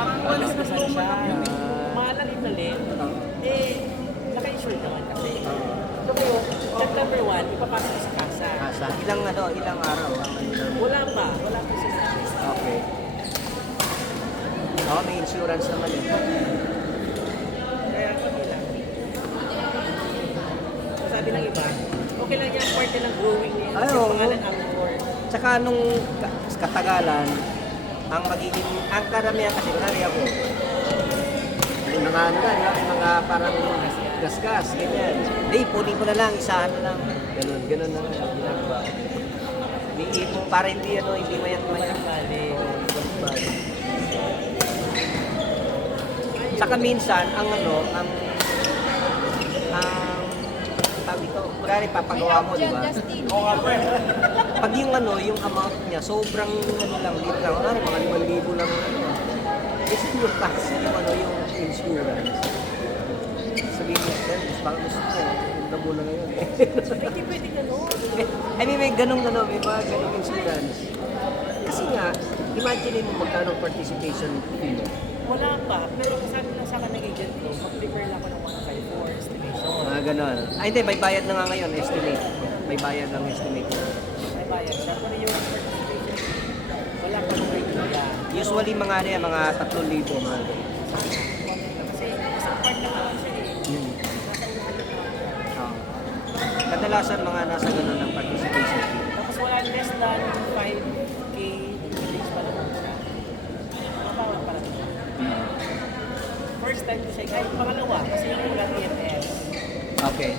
Magasgasan siya. Maalalim-lalim. Eh, naka-insure naman kasi. So kayo, September 1, ipapasok sa kasa. Asa? Ilang araw ang Wala pa sinabi. Okay. Oo, may insurance naman eh. Kaya kami lang. Sabi ng iba, okay lang yung part ng growing niya. Ay, Kasi oo. pangalan ang more. Tsaka nung katagalan, ang karamihan kasi, kunwari ako, may mga di ba, may mga parang gasgas, ganyan. Hindi, punin ko na lang, isahan na lang. Ganun na lang, ginagawa. Hindi mo, para hindi mayat-mayat. Bali. Tsaka minsan, ang tawag ito, kunwari papagawa mo, di ba? Pag yung yung amount niya, sobrang lang, literal, mga 5,000 lang, is your tax, yung insurance. Sabihin mo, baka gusto ko, yung damo na ngayon. Hindi pwede gano'n. I mean, may ganong may mga ganong insurance. Kasi nga, imagine mo magkano participation fee mo. Wala pa, pero sabi lang sa akin ng agent ko, mag-prepare lang ako ng 1.5 for estimation. Mga ganon. Hindi, may bayad na nga ngayon, estimate. May bayad ng estimate. May bayad siya. Kung yung participation fee, wala pa ng idea. Usually mga 3,000 mga Kasi isang part na naman siya eh. Oo. Kadalasan mga nasa ganon ng participation fee. Tapos wala less than 5K increase pa naman siya. Mabawa para naman. First time ko siya, kahit pangalawa, kasi yung wala TMS. Okay.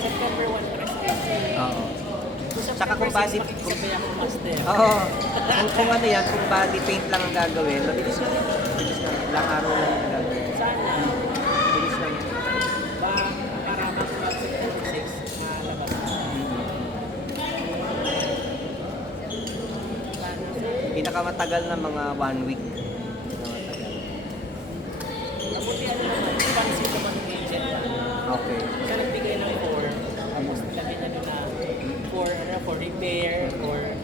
September 1 president. Oo. Saka kung body... Makikisabay ako master. Oo. Kung ano yan, kung body paint lang ang gagawin, mabilis lang. Mabilis lang. Ilang araw lang ang gagawin. Sana, Mabilis lang yan. para mag September 6 na labas na. Pinakamatagal na mga 1 week. Pinakamatagal. Mabuti ano naman, pansin naman ng agent na. Okay. Siya nagbigay ng 4, tapos nilagay niya doon na for repair, tapos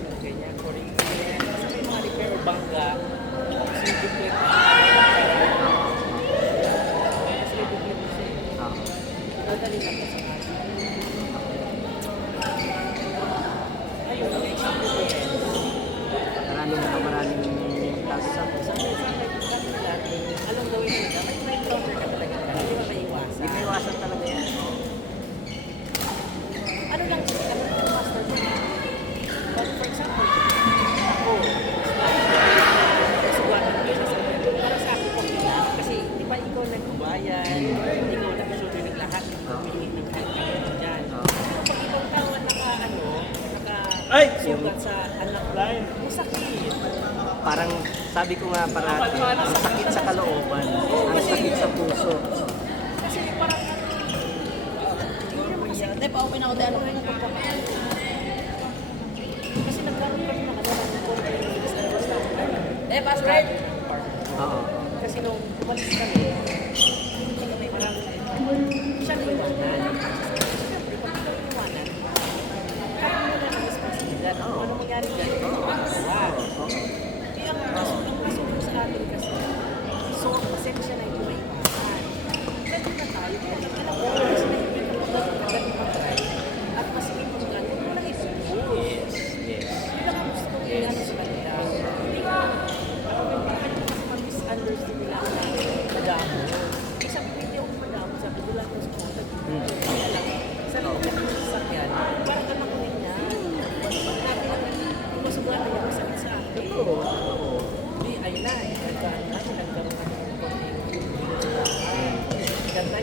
nilagay niya for repair, tapos may mga repair or bangga, tapos yung booklet na tapos may booklet na siya. Dadali lang pa sa atin. Ayun, ang experience. Maraming tasa. Sabi nila, anong gawin nila? May encounter ka talaga. Hindi ba maiwasan? Hindi may iwasan talaga yan. Ano lang siya, ano lang yung master mo? But for example, ako, suwatan ko sa sabi, para sa akin okay lang. Kasi di ba ikaw nagbabayan, ikaw nagsusunod ng lahat, piliin ng kahit kanya dyan. Kapag ibang tao naka-sugat sa anak mo, masakit. Parang sabi ko nga parati, ang sakit sa kalooban, ang sakit sa puso. Kasi parang hindi naman kasi Hindi, pa-open ako dahil ako yung pagpapain. kasi nagkaroon kami ng conference na basta Password! Oo. kasi nung umalis kami, parang siya na iwanan. Siyempre, pag ikaw iwanan, kaya mo na ang responsibilidad. Kung ano mangyari dyan, ang gusto ko sa atin kasi, so, pasensya na yung maiwasan. Ganun na tayo, kung alam mo, mas nahihigit ako ganun mag-try. At mas ipon nga, huwag mo lang i-push. Yun lang ang gusto kong i-ano sa kanila. Hindi ko, ano kasi mag-misunderstand nila na madamo. Eh, sabi ko, hindi ako madamo. Sabi ko lang yung spotted. Kaya lang, sabi ko, kami sa sasakyan, parang anak ko rin yan. Pag natin, kung masugatan niya, masakit sa akin. Hindi, ayun na, nagkaroon kami ng konting gantay,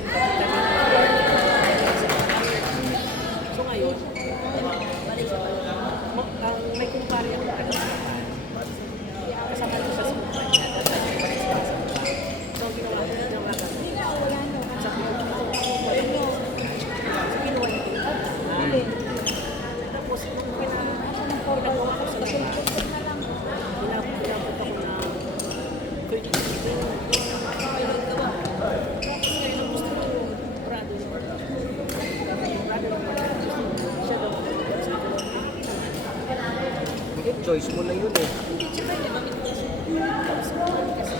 so ngayon, may kumpari ako taga-sapan. Kasama ko siya sa kumpanya. So, ginawa ko na naman kasi sa ginawa niya. Tapos, yung pinagawa ko sa lahat, pinabot ako na 30. Brother, siya daw. choice mo na yun eh. Hindi, tsaka hindi naman ito kasi. Kasi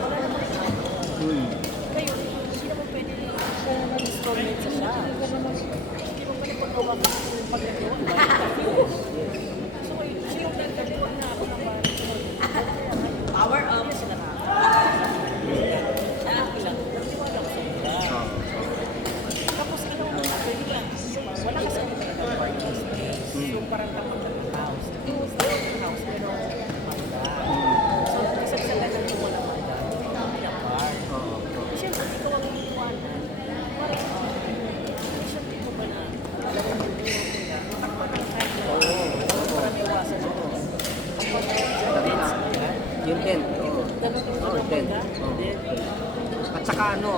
wala namang Hmm. kayo, hindi naman pwede installment sa siya. Hindi mo pwede paggawa ko yung paglagawa. So, sino nagagawa na ako ng parang Power up. hindi sila na. Ilang, nagtiwala ko sa nila. Oh. Tapos ikaw mo, pwede lang. Wala kasi ako ng parking space. So, parang kapag house. It was the house, pero manda. So, isang sa ganun yung wala manda. Hindi na park. Oo. Siyempre, ikaw ang iniwanan. Parang, siyempre ko ba na, alam mo yung nila, parang kahit na, parang iwasan mo. Kapag dance mo yan, Yung tent. Oo. ganun yung Oo, tent. Oo. At saka ano,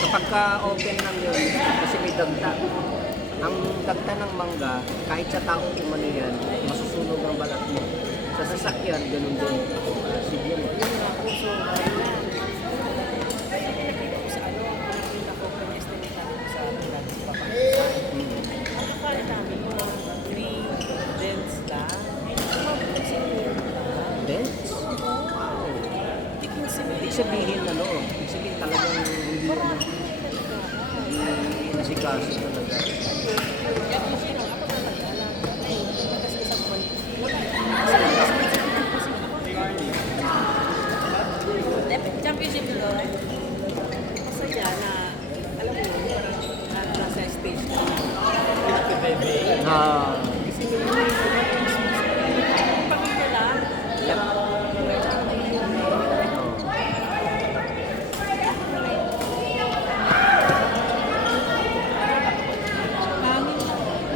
kapag ka-open lang yun, kasi may dagta. Ang dagta ng mangga, kahit sa tao umano yan, masusunog ang balat mo. Sa sasakyan, ganun din. Sige mo. yun nga po, so, ayun na. Nakita ko sa ano, nakita ko, estimate namin sa Pilates Papangusan. Ang akala namin yung 3 dents lang. Umabot ng 50 lang. Then, Hindi 15 ibig sabihin ano, ibig sabihin talagang hindi Marami na talaga. nasikaso talaga. Kaya kung sino, ako talaga lang. Ay, kasi isang buwan, wala. Kasi Championship na doon. masaya na, alam mo yun, parang nasa stage na. Ah, Kasi yun yung pamilya lang. yep.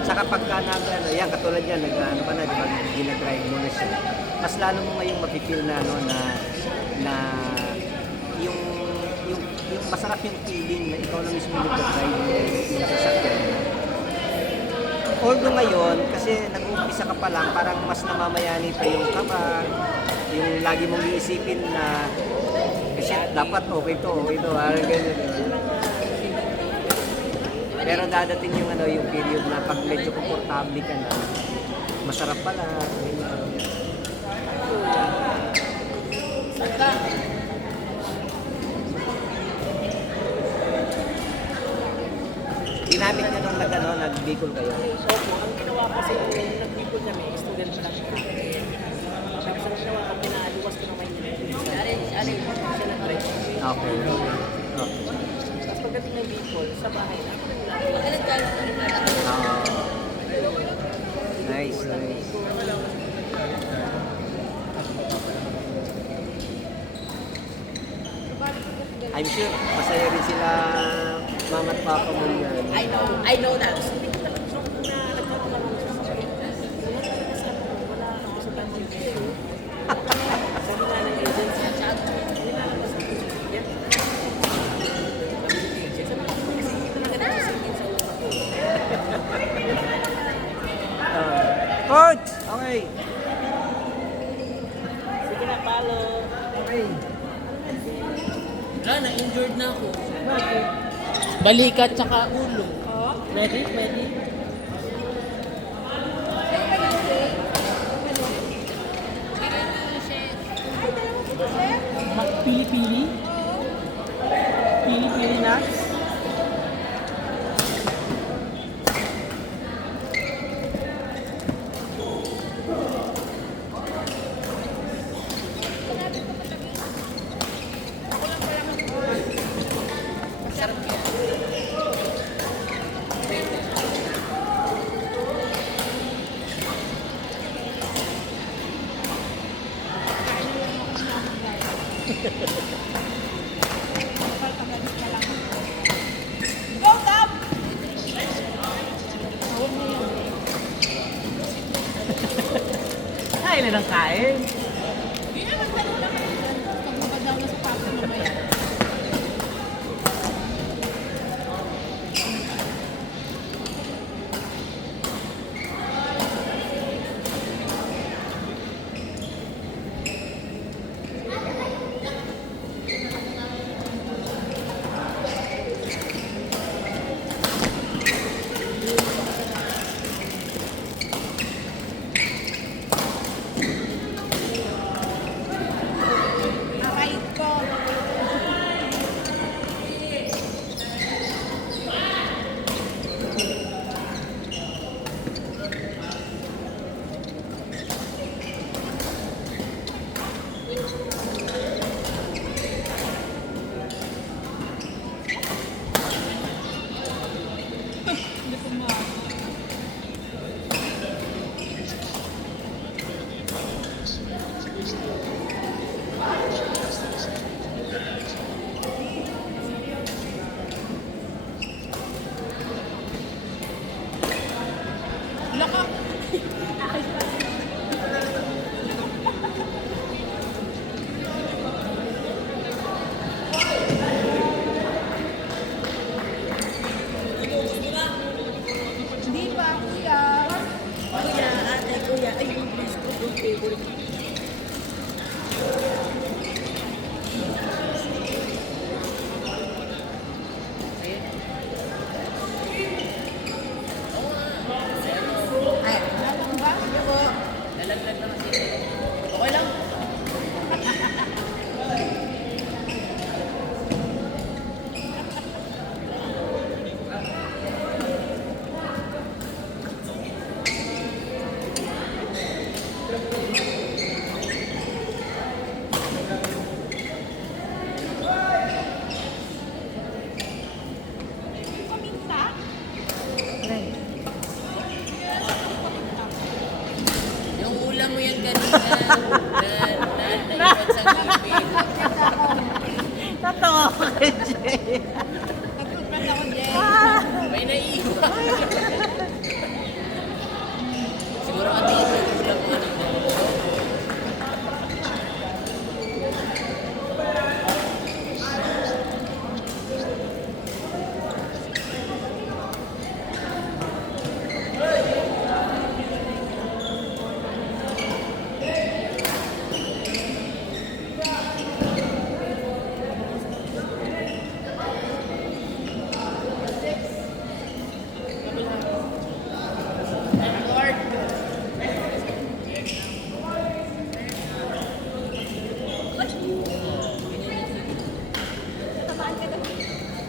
Saka pagka ano, yan, katulad yan, ano ka na, di ba, ginag-drive mo na siya. Mas lalo mo ngayong mapipil na, ano, na yung, yung masarap yung feeling na ikaw na mismo nag-drive yung sasakyan mo. Although ngayon, kasi nag-uumpisa ka pa lang, parang mas namamayani pa yung kaba, yung lagi mong iisipin na, kasi dapat okay to, parang ganyan, di ba? Pero dadating yung ano, yung period na pag medyo komportable ka na, masarap pala. Ginamit niya nung nag-Bicol kayo. Opo, ang ginawa kasi nung nag-people kami, student pa lang siya. Tapos ang ginawa ko, pinaluwas ko ng Maynila. Alin? Siya nag-drive. Okay. Okay. Tapos pagdating ng Bicol, sa bahay na, ako nang lang. Alin tayo? Nice, nice. I'm sure masaya rin sila mama at papa mo yan. I know that. Hindi ko talaga nung una nagkaroon lang ako sa sakit. Wala talaga sa ano, wala ako sa tamang issue. Sabi nga ng agency, nilalabas ako sa yan. Sabi ng agent, sabi ko kasi hindi talaga nagsisingin sa utak ko. Coach! Okay. Sige na, palo. Okay. Wala, na-injured na ako. Balikat tsaka ulo. Ready? Ready? Pili-pili? Pili-pili nuts? Kain na ng kain. Hindi pa, kuya. Kuya, ate, kuya. Ay, yung please ko, yung favorite. Ay, ano ba? Ano po? Nalaglag na kasi. Okay lang. Yung ulam mo yan kanina na naiwan sa gilid. Totoo ka, Jay. Nagtutbrush ako, Jen. May naiiwan. Siguro kasi yung ulam mo kanina.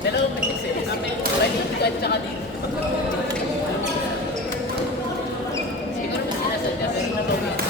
Dalawang beses. Balikan tsaka dito. Siguro mo sinasadya pero natulog.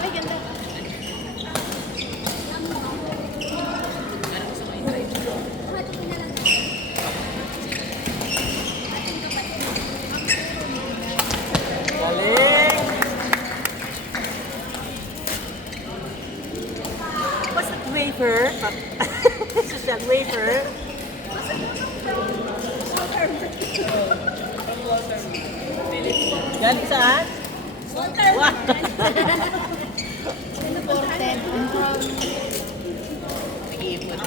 Ay, ganda. Galing! What's that wafer? Social wafer? Galing saan? Water. Wow! Imported from Nag-iipon.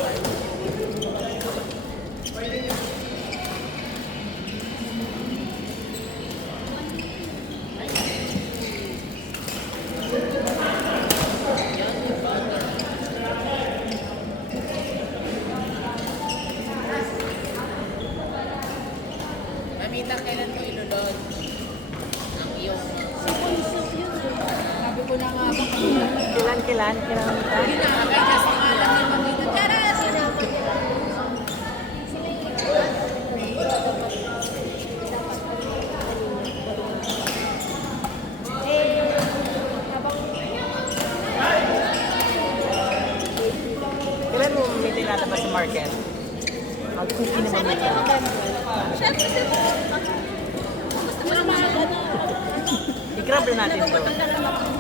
Mamita, kailan mo ilulod ang iyong sabi ko na nga ba kanina. Kilan kita? Ginagay kasi nga lang yung mamita. Charas! Kailan mo meeting natin ba sa market? Ang cookie naman nito. I-grab na natin to.